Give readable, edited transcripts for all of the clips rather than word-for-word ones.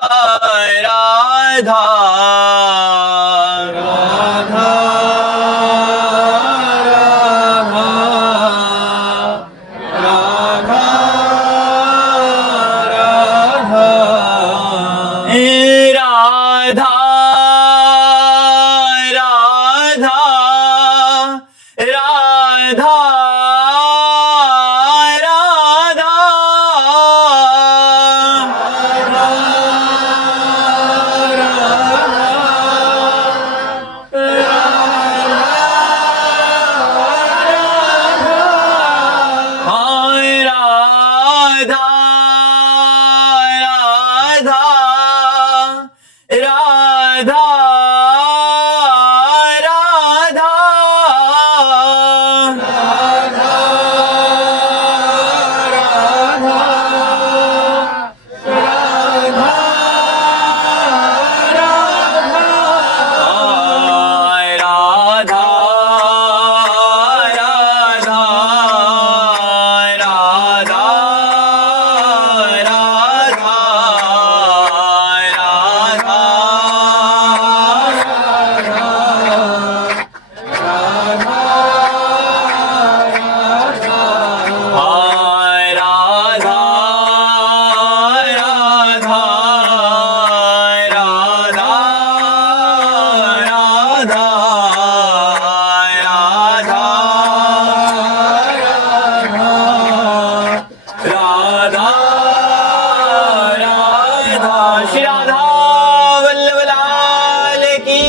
राधा राधा राधा राधा राधा राधा राधा श्री राधा वल्लभ लाल की,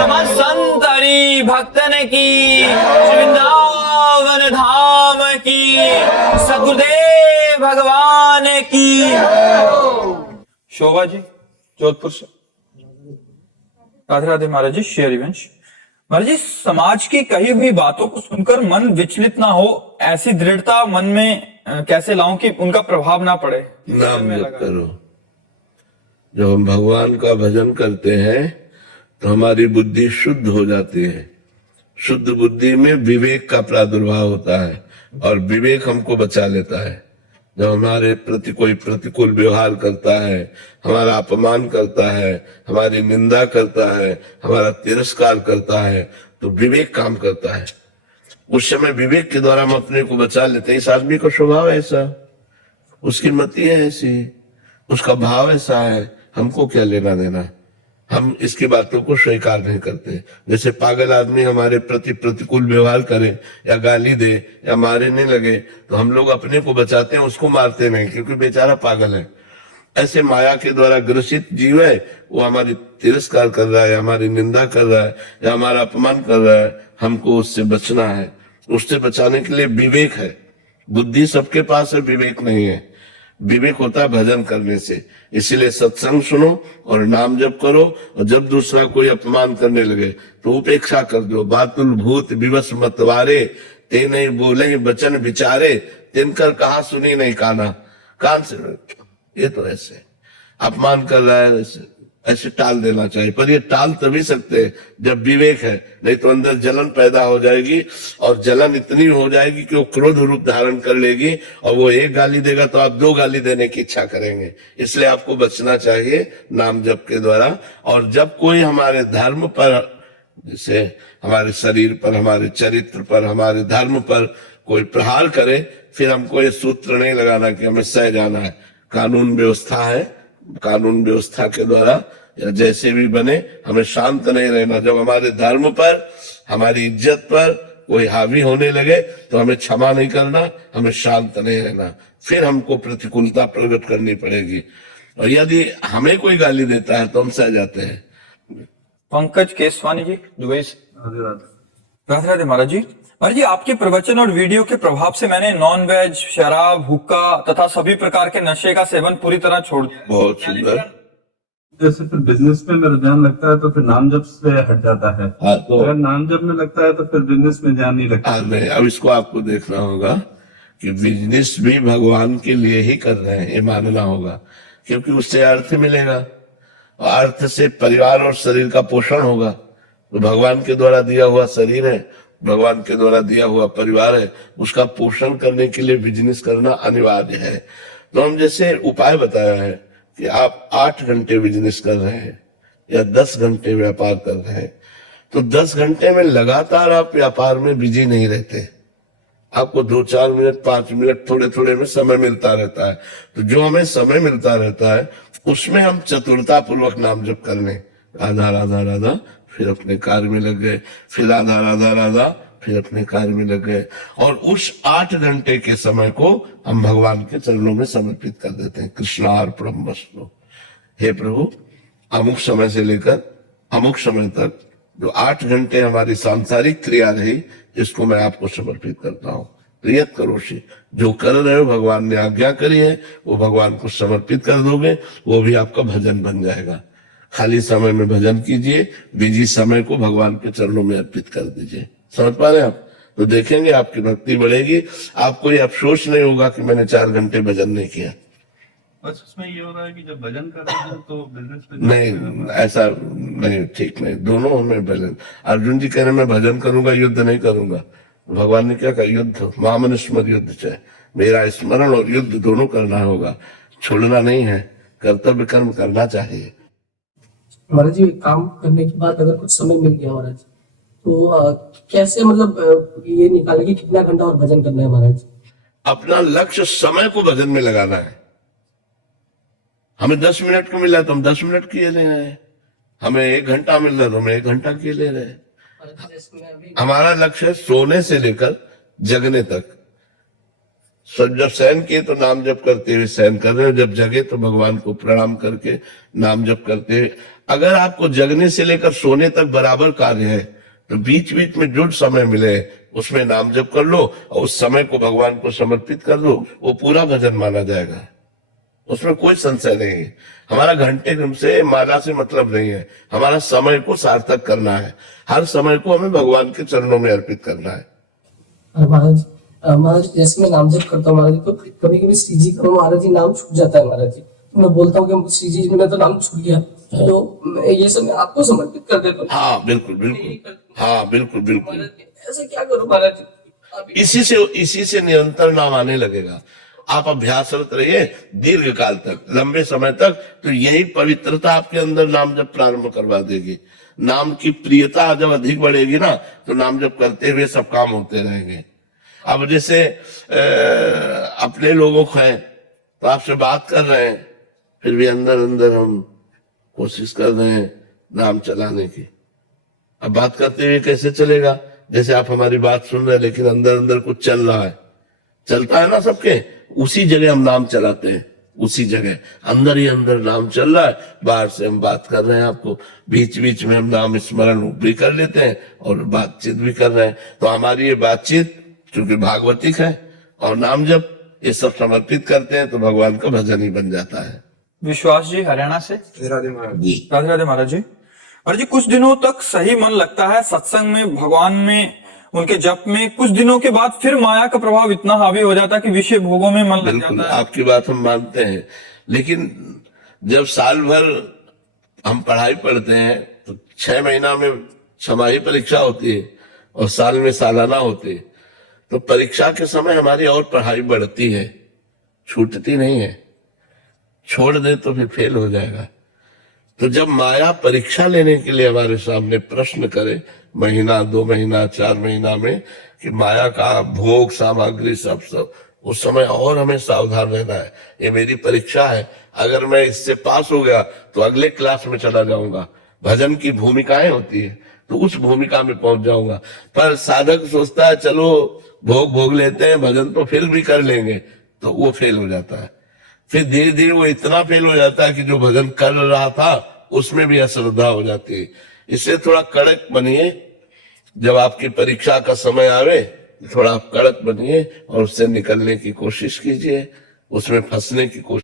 समस्त संत हरि भक्तन की, श्री वृंदावन धाम की, सदगुरुदेव भगवान की। शोभा जी जोधपुर से। राधे राधे महाराज जी। श्री हरिवंश महाराज जी, समाज की कही हुई बातों को सुनकर मन विचलित ना हो, ऐसी दृढ़ता मन में कैसे लाऊं कि उनका प्रभाव ना पड़े? नाम जप करो। जब हम भगवान का भजन करते हैं तो हमारी बुद्धि शुद्ध हो जाती है। शुद्ध बुद्धि में विवेक का प्रादुर्भाव होता है और विवेक हमको बचा लेता है। जब हमारे प्रति कोई प्रतिकूल व्यवहार करता है, हमारा अपमान करता है, हमारी निंदा करता है, हमारा तिरस्कार करता है, तो विवेक काम करता है। उस समय विवेक के द्वारा हम अपने को बचा लेते हैं। इस आदमी का स्वभाव ऐसा, उसकी मति है ऐसी, उसका भाव ऐसा है, हमको क्या लेना देना। हम इसकी बातों को स्वीकार नहीं करते। जैसे पागल आदमी हमारे प्रति प्रतिकूल व्यवहार करे या गाली दे या मारे नहीं लगे तो हम लोग अपने को बचाते हैं, उसको मारते नहीं, क्योंकि बेचारा पागल है। ऐसे माया के द्वारा ग्रसित जीव है, वो हमारी तिरस्कार कर रहा है, हमारी निंदा कर रहा है या हमारा अपमान कर रहा है, हमको उससे बचना है। उससे बचाने के लिए विवेक है। बुद्धि सबके पास है, विवेक नहीं है। विवेक होता है भजन करने से। इसीलिए सत्संग सुनो और नाम जप करो, और जब दूसरा कोई अपमान करने लगे तो उपेक्षा कर दो। बातुल भूत विवश मतवारे, ते नहीं बोले बचन विचारे, तिनकर कहा सुनी नहीं काना। कान से ये तो ऐसे अपमान कर रहा है, ऐसे टाल देना चाहिए। पर ये टाल तभी सकते हैं जब विवेक है, नहीं तो अंदर जलन पैदा हो जाएगी और जलन इतनी हो जाएगी कि वो क्रोध रूप धारण कर लेगी और वो एक गाली देगा तो आप दो गाली देने की इच्छा करेंगे। इसलिए आपको बचना चाहिए नाम जप के द्वारा। और जब कोई हमारे धर्म पर, जैसे हमारे शरीर पर, हमारे चरित्र पर, हमारे धर्म पर कोई प्रहार करे, फिर हमको ये सूत्र नहीं लगाना कि हमें सह जाना है। कानून व्यवस्था है, कानून व्यवस्था के द्वारा या जैसे भी बने हमें शांत नहीं रहना। जब हमारे धर्म पर, हमारी इज्जत पर कोई हावी होने लगे तो हमें क्षमा नहीं करना, हमें शांत नहीं रहना। फिर हमको प्रतिकूलता प्रकट करनी पड़ेगी। और यदि हमें कोई गाली देता है तो हम सह जाते हैं। पंकज केसवानी जी दुबई से। राधे राधे महाराज जी। महाराज जी, आपके प्रवचन और वीडियो के प्रभाव से मैंने नॉन वेज, शराब, हुक्का तथा सभी प्रकार के नशे का सेवन पूरी तरह छोड़ दिया। बहुत सुंदर। जैसे फिर बिजनेस में मेरा ध्यान लगता है तो फिर नाम जप से हट जाता है। हाँ, तो अगर नाम जप में लगता है तो फिर बिजनेस में ध्यान नहीं लगता। नहीं, अब इसको आपको देखना होगा कि बिजनेस भी भगवान के लिए ही कर रहे हैं, ये मानना होगा, क्योंकि उससे अर्थ मिलेगा। अर्थ से परिवार और शरीर का पोषण होगा। तो भगवान के द्वारा दिया हुआ शरीर है, भगवान के द्वारा दिया हुआ परिवार है, उसका पोषण करने के लिए बिजनेस करना अनिवार्य है। तो हम जैसे उपाय बताया है, कि आप 8 घंटे बिजनेस कर रहे हैं या 10 घंटे व्यापार कर रहे हैं, तो 10 घंटे में लगातार आप व्यापार में बिजी नहीं रहते। आपको 2-4 मिनट 5 मिनट थोड़े थोड़े में समय मिलता रहता है। तो जो हमें समय मिलता रहता है उसमें हम चतुरता पूर्वक नाम जप कर लें, राधा राधा राधा, फिर अपने कार्य में लग गए, फिर राधा राधा राधा, फिर अपने कार्य में लग गए। और उस 8 घंटे के समय को हम भगवान के चरणों में समर्पित कर देते हैं। कृष्णार्पणमस्तु। हे प्रभु, अमुक समय से लेकर अमुक समय तक जो 8 घंटे हमारी सांसारिक क्रिया रही, इसको मैं आपको समर्पित करता हूँ। प्रियत करोषि, जो कर रहे हो भगवान ने आज्ञा करी है वो भगवान को समर्पित कर दोगे, वो भी आपका भजन बन जाएगा। खाली समय में भजन कीजिए, बिजी समय को भगवान के चरणों में अर्पित कर दीजिए। समझ पा रहे हैं आप? तो देखेंगे आपकी भक्ति बढ़ेगी, आपको ये अफसोस नहीं होगा कि मैंने 4 घंटे भजन नहीं किया। बस उसमें ये हो रहा है कि जब भजन कर रहे हैं तो बिजनेस पे नहीं, ऐसा नहीं, ठीक नहीं। दोनों हमें भजन, अर्जुन जी कह रहे मैं भजन करूंगा, युद्ध नहीं करूंगा। भगवान ने क्या कहा? युद्ध, महामनुष्मर युद्ध चाहे, मेरा स्मरण और युद्ध दोनों करना होगा, छोड़ना नहीं है, कर्तव्य कर्म करना चाहिए। महाराज जी, काम करने के बाद अगर कुछ समय मिल गया महाराज, तो कैसे मतलब ये निकाले कि कितना घंटा और भजन करना है महाराज? अपना लक्ष्य समय को भजन में लगाना है। हमें 10 मिनट को मिला तो हम 10 मिनट किए ले रहे हैं, हमें 1 घंटा मिल रहा तो हम 1 घंटा किए ले रहे हैं। हमारा लक्ष्य है सोने से लेकर जगने तक। सब जब शयन किए तो नाम जप करते हुए शयन कर रहे हो, जब जगे तो भगवान को प्रणाम करके नाम जप करते हुए। अगर आपको जगने से लेकर सोने तक बराबर कार्य है तो बीच बीच में जो समय मिले उसमें नाम जप कर लो और उस समय को भगवान को समर्पित कर लो, वो पूरा भजन माना जाएगा, उसमें कोई संशय नहीं है। हमारा घंटे से माला से मतलब नहीं है, हमारा समय को सार्थक करना है। हर समय को हमें भगवान के चरणों में अर्पित करना है। महाराज जैसे मैं नाम जप करता हूँ महाराज, तो कभी कभी श्री जी का महाराज जी नाम छूट जाता है महाराज जी, तो मैं बोलता हूँ कि श्री जी मेरा तो नाम छूट गया, तो ये सब मैं आपको समर्पित कर देता हूँ। हाँ बिल्कुल बिल्कुल, हाँ बिल्कुल बिल्कुल। ऐसा क्या करूँ महाराज जी? इसी से निरंतर नाम आने लगेगा। आप अभ्यासरत रहिए दीर्घ काल तक, लंबे समय तक, तो यही पवित्रता आपके अंदर नाम जब प्रारंभ करवा देगी। नाम की प्रियता जब अधिक बढ़ेगी ना, तो नाम जब करते हुए सब काम होते रहेंगे। अब जैसे अपने लोगों को हैं तो आपसे बात कर रहे हैं, फिर भी अंदर अंदर हम कोशिश कर रहे हैं नाम चलाने की। अब बात करते हुए कैसे चलेगा? जैसे आप हमारी बात सुन रहे हैं लेकिन अंदर अंदर कुछ चल रहा है, चलता है ना सबके, उसी जगह हम नाम चलाते हैं, उसी जगह अंदर ही अंदर नाम चल रहा है। बाहर से हम बात कर रहे हैं, आपको बीच बीच में हम नाम स्मरण भी कर लेते हैं और बातचीत भी कर रहे हैं। तो हमारी ये बातचीत चूंकि भागवतिक है और नाम जब ये सब समर्पित करते हैं तो भगवान का भजन ही बन जाता है। विश्वास जी हरियाणा से। राधे महाराज जी राधे राधे महाराज जी। महाराज जी, कुछ दिनों तक सही मन लगता है सत्संग में, भगवान में, उनके जप में, कुछ दिनों के बाद फिर माया का प्रभाव इतना हावी हो जाता है कि विषय भोगों में मन लग बिल्कुल, जाता है। आपकी बात हम मानते हैं, लेकिन जब साल भर हम पढ़ाई पढ़ते हैं तो 6 महीना में छमाही परीक्षा होती है और साल में सालाना होती है, तो परीक्षा के समय हमारी और पढ़ाई बढ़ती है, छूटती नहीं है। छोड़ दे तो फिर फेल हो जाएगा। तो जब माया परीक्षा लेने के लिए हमारे सामने प्रश्न करे, महीना 2 महीना 4 महीना में, कि माया का भोग सामग्री सब, उस समय और हमें सावधान रहना है। ये मेरी परीक्षा है, अगर मैं इससे पास हो गया तो अगले क्लास में चला जाऊंगा। भजन की भूमिकाएं होती है तो उस भूमिका में पहुंच जाऊंगा। पर साधक सोचता है चलो भोग लेते हैं, भजन तो फिर भी कर लेंगे, तो वो फेल हो जाता है। फिर धीरे धीरे वो इतना फेल हो जाता है कि जो भजन कर रहा था उसमें भी अश्रद्धा हो जाती है। इससे थोड़ा कड़क बनिए, जब आपकी परीक्षा का समय आवे थोड़ा आप कड़क बनिए और उससे निकलने की कोशिश कीजिए, उसमें फंसने की कोशिश